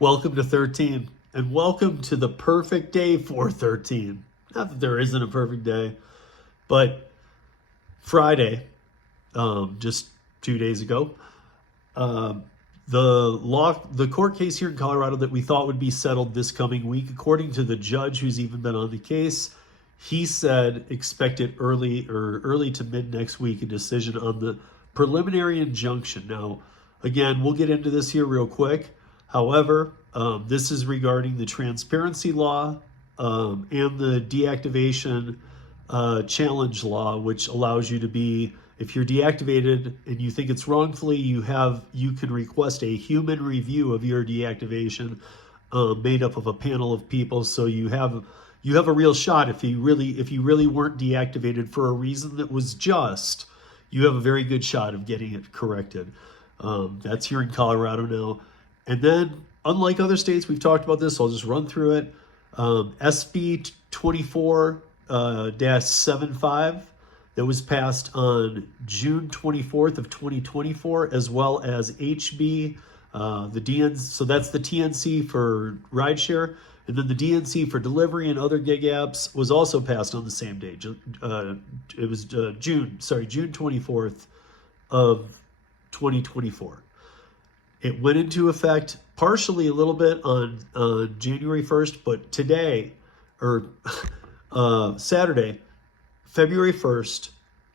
Welcome to 13, and welcome to the perfect day for 13. Not that there isn't a perfect day, but Friday, just 2 days ago, the court case here in Colorado that we thought would be settled this coming week, according to the judge who's even been on the case, he said expect it early to mid next week, a decision on the preliminary injunction. Now, again, we'll get into this here real quick. However, this is regarding the transparency law and the deactivation challenge law, which allows you to be, if you're deactivated and you think it's wrongfully, you can request a human review of your deactivation, made up of a panel of people. So you have a real shot. If you really weren't deactivated for a reason that was just, you have a very good shot of getting it corrected. That's here in Colorado now. And then, unlike other states, we've talked about this, so I'll just run through it. SB 24-75 that was passed on June 24th of 2024, as well as HB, the DNC, so that's the TNC for rideshare, and then the DNC for delivery and other gig apps was also passed on the same day. It was June 24th of 2024. It went into effect partially a little bit on January 1st, but today, or Saturday, February 1st,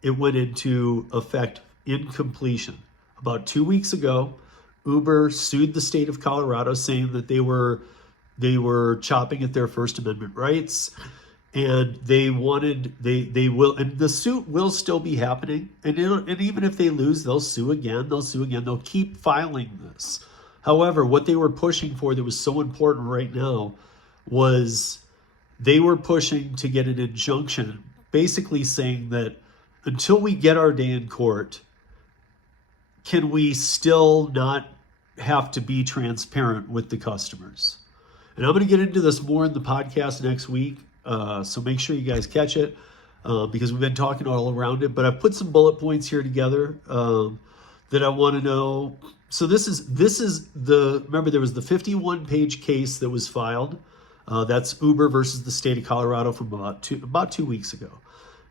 it went into effect in completion. About 2 weeks ago, Uber sued the state of Colorado, saying that they were chopping at their First Amendment rights, and they will, and the suit will still be happening, and even if they lose, they'll sue again, they'll keep filing this. However, what they were pushing for that was so important right now was they were pushing to get an injunction, basically saying that until we get our day in court, can we still not have to be transparent with the customers? And I'm going to get into this more in the podcast next week. So make sure you guys catch it, because we've been talking all around it, but I've put some bullet points here together that I want to know. So this is remember there was the 51-page case that was filed. That's Uber versus the state of Colorado from about two weeks ago.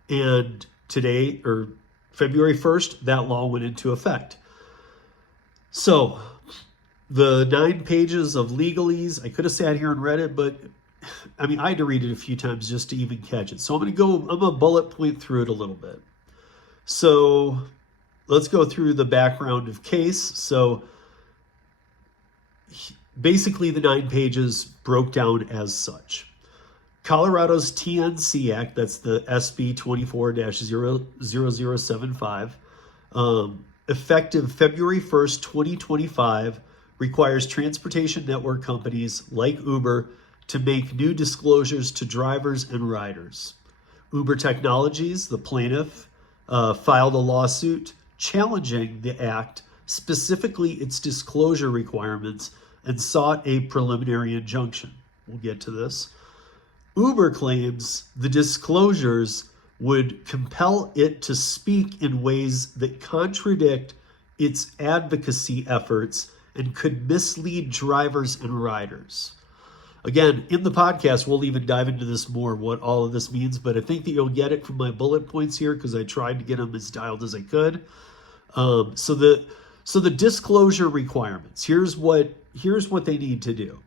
And today, or February 1st, that law went into effect. So the 9 pages of legalese, I could have sat here and read it, but I mean, I had to read it a few times just to even catch it. So I'm going to bullet point through it a little bit. So let's go through the background of case. So basically the 9 pages broke down as such. Colorado's TNC Act, that's the SB 24-0075, effective February 1st, 2025, requires transportation network companies like Uber to make new disclosures to drivers and riders. Uber Technologies, the plaintiff, filed a lawsuit challenging the act, specifically its disclosure requirements, and sought a preliminary injunction. We'll get to this. Uber claims the disclosures would compel it to speak in ways that contradict its advocacy efforts and could mislead drivers and riders. Again, in the podcast, we'll even dive into this more, what all of this means, but I think that you'll get it from my bullet points here because I tried to get them as dialed as I could. So the disclosure requirements, here's what they need to do.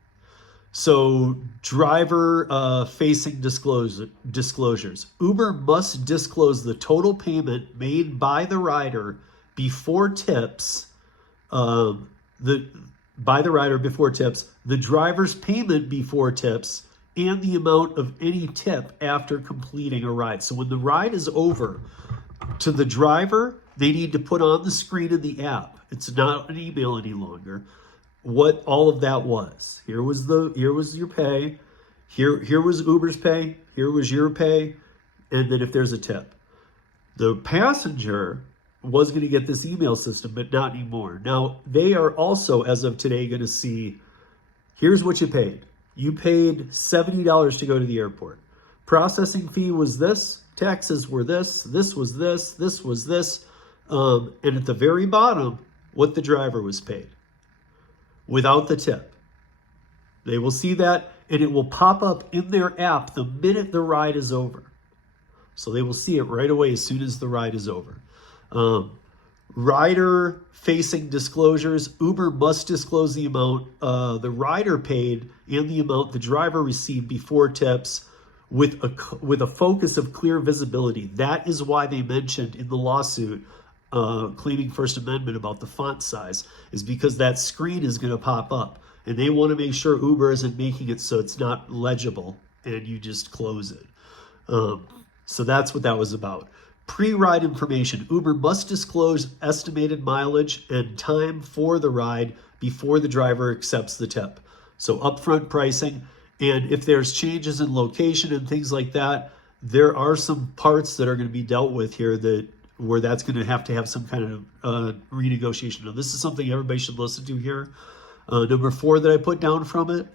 So driver facing disclosures. Uber must disclose the total payment made by the rider before tips, the driver's payment before tips, and the amount of any tip after completing a ride. So when the ride is over, to the driver, they need to put on the screen in the app. It's not an email any longer. What all of that was. Here was your pay. Here was Uber's pay. Here was your pay. And then if there's a tip. The passenger was going to get this email system, but not anymore. Now, they are also, as of today, going to see, here's what you paid. You paid $70 to go to the airport. Processing fee was this. Taxes were this. This was this. This was this. And at the very bottom, what the driver was paid without the tip. They will see that, and it will pop up in their app the minute the ride is over. So they will see it right away as soon as the ride is over. Rider-facing disclosures. Uber must disclose the amount the rider paid and the amount the driver received before tips with a focus of clear visibility. That is why they mentioned in the lawsuit claiming First Amendment about the font size, is because that screen is going to pop up. And they want to make sure Uber isn't making it so it's not legible and you just close it. So that's what that was about. Pre-ride information. Uber must disclose estimated mileage and time for the ride before the driver accepts the tip. So upfront pricing. And if there's changes in location and things like that, there are some parts that are going to be dealt with here where that's going to have some kind of renegotiation. Now, this is something everybody should listen to here. Number 4 that I put down from it,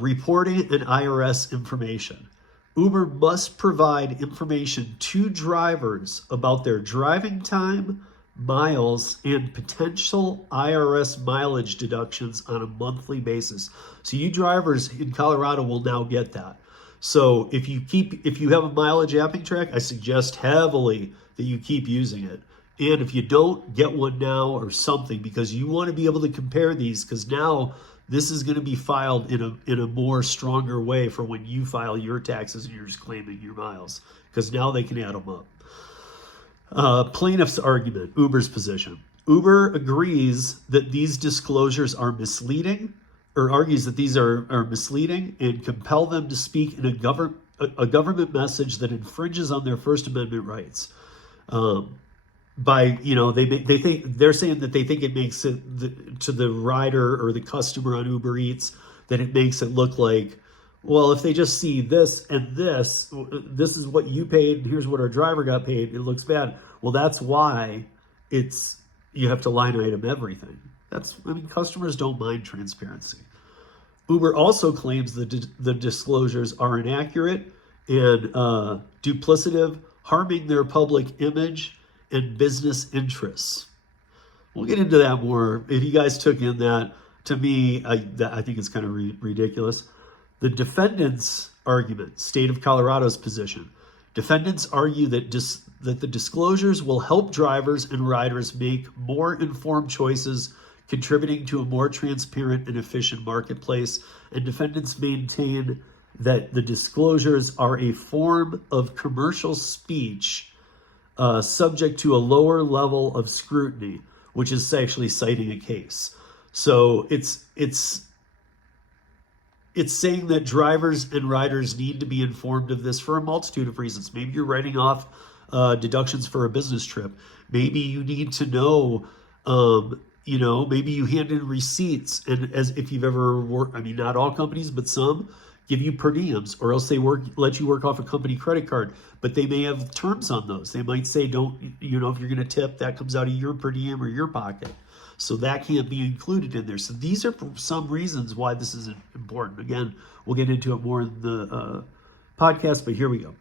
reporting and IRS information. Uber must provide information to drivers about their driving time, miles, and potential IRS mileage deductions on a monthly basis. So you drivers in Colorado will now get that. So if you have a mileage apping track, I suggest heavily that you keep using it. And if you don't, get one now or something, because you want to be able to compare these, because now this is going to be filed in a more stronger way for when you file your taxes and you're just claiming your miles, because now they can add them up. Plaintiff's argument, Uber's position. Uber agrees that these disclosures are misleading, or argues that these are misleading and compel them to speak in a government message that infringes on their First Amendment rights. They're saying that they think it makes it to the rider or the customer on Uber Eats, that it makes it look like, well, if they just see this and this is what you paid and here's what our driver got paid, it looks bad. Well, that's why you have to line item everything. Customers don't mind transparency. Uber also claims the disclosures are inaccurate and duplicative, harming their public image and business interests. We'll get into that more. If you guys took in that, to me, I think it's kind of ridiculous. The defendants' argument, state of Colorado's position. Defendants argue that the disclosures will help drivers and riders make more informed choices, contributing to a more transparent and efficient marketplace. And defendants maintain that the disclosures are a form of commercial speech subject to a lower level of scrutiny, which is actually citing a case. So it's saying that drivers and riders need to be informed of this for a multitude of reasons. Maybe you're writing off deductions for a business trip. Maybe you need to know, maybe you hand in receipts. And as if you've ever worked, not all companies, but some give you per diems, or else they let you work off a company credit card, but they may have terms on those. They might say, if you're going to tip, that comes out of your per diem or your pocket. So that can't be included in there. So these are some reasons why this is important. Again, we'll get into it more in the podcast, but here we go.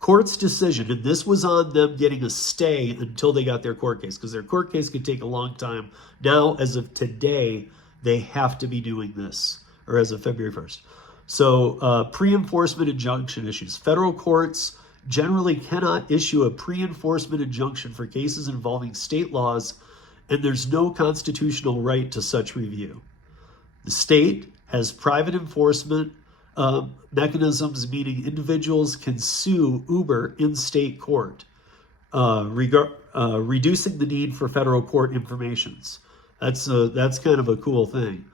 Court's decision, and this was on them getting a stay until they got their court case, because their court case could take a long time. Now, as of today, they have to be doing this, or as of February 1st. So pre-enforcement injunction issues. Federal courts generally cannot issue a pre-enforcement injunction for cases involving state laws, and there's no constitutional right to such review. The state has private enforcement mechanisms, meaning individuals can sue Uber in state court, reducing the need for federal court informations. That's kind of a cool thing.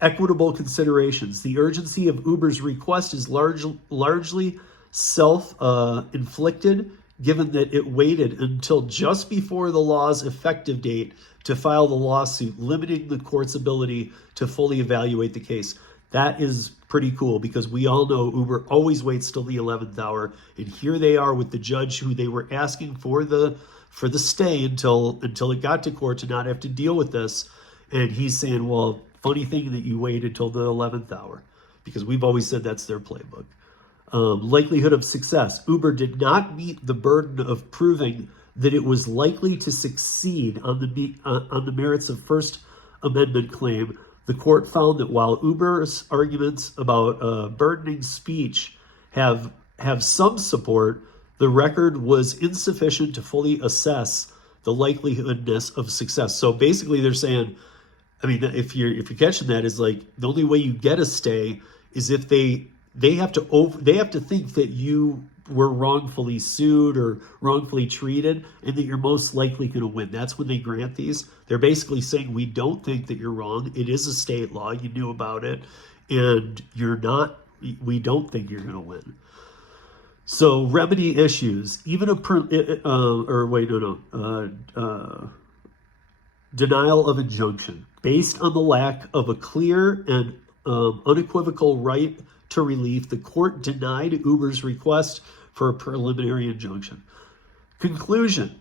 Equitable considerations. The urgency of Uber's request is largely self-inflicted, given that it waited until just before the law's effective date to file the lawsuit, limiting the court's ability to fully evaluate the case. That is pretty cool, because we all know Uber always waits till the 11th hour, and here they are with the judge who they were asking for the stay until it got to court to not have to deal with this, and he's saying, well, funny thing that you waited till the 11th hour, because we've always said that's their playbook. Likelihood of success. Uber did not meet the burden of proving that it was likely to succeed on the merits of First Amendment claim The court found that while Uber's arguments about burdening speech have some support, the record was insufficient to fully assess the likelihoodness of success. So basically, they're saying, I mean, if you're catching that, is like the only way you get a stay is if they have to think that you were wrongfully sued or wrongfully treated, and that you're most likely going to win. That's when they grant these. They're basically saying, we don't think that you're wrong. It is a state law. You knew about it, and you're not. We don't think you're going to win. So remedy issues, even denial of injunction based on the lack of a clear and unequivocal right to relief. The court denied Uber's request for a preliminary injunction. Conclusion: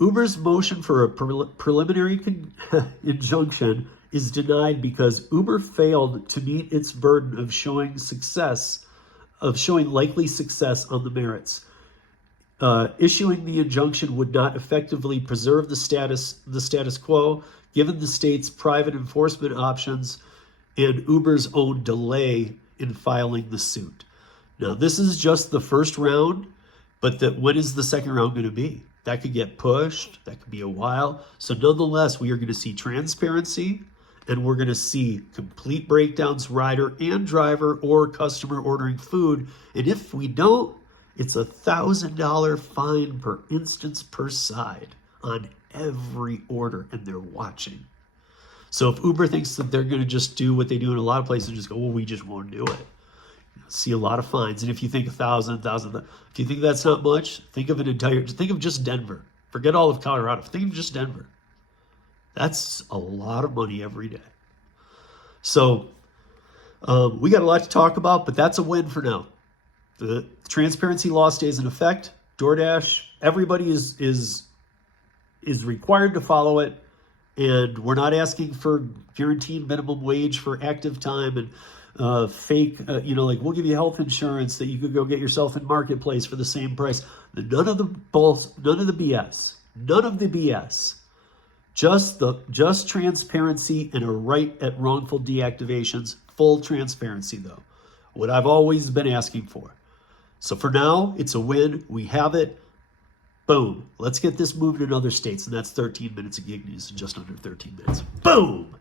Uber's motion for a preliminary injunction is denied because Uber failed to meet its burden of showing likely success on the merits. Issuing the injunction would not effectively preserve the status quo, given the state's private enforcement options and Uber's own delay in filing the suit. Now, this is just the first round, but when is the second round going to be? That could get pushed. That could be a while. So nonetheless, we are going to see transparency, and we're going to see complete breakdowns, rider and driver or customer ordering food. And if we don't, it's a $1,000 fine per instance per side on every order, and they're watching. So if Uber thinks that they're going to just do what they do in a lot of places and just go, well, we just won't do it, see a lot of fines. And if you think 1,000, if you think that's not much, think of just Denver. Forget all of Colorado. Think of just Denver. That's a lot of money every day. So we got a lot to talk about, but that's a win for now. The transparency law stays in effect. DoorDash, everybody is required to follow it, and we're not asking for guaranteed minimum wage for active time and fake, like we'll give you health insurance that you could go get yourself in Marketplace for the same price. None of the BS. Just transparency and a right at wrongful deactivations. Full transparency, though. What I've always been asking for. So for now, it's a win. We have it. Boom. Let's get this moved in other states. And that's 13 minutes of gig news in just under 13 minutes. Boom.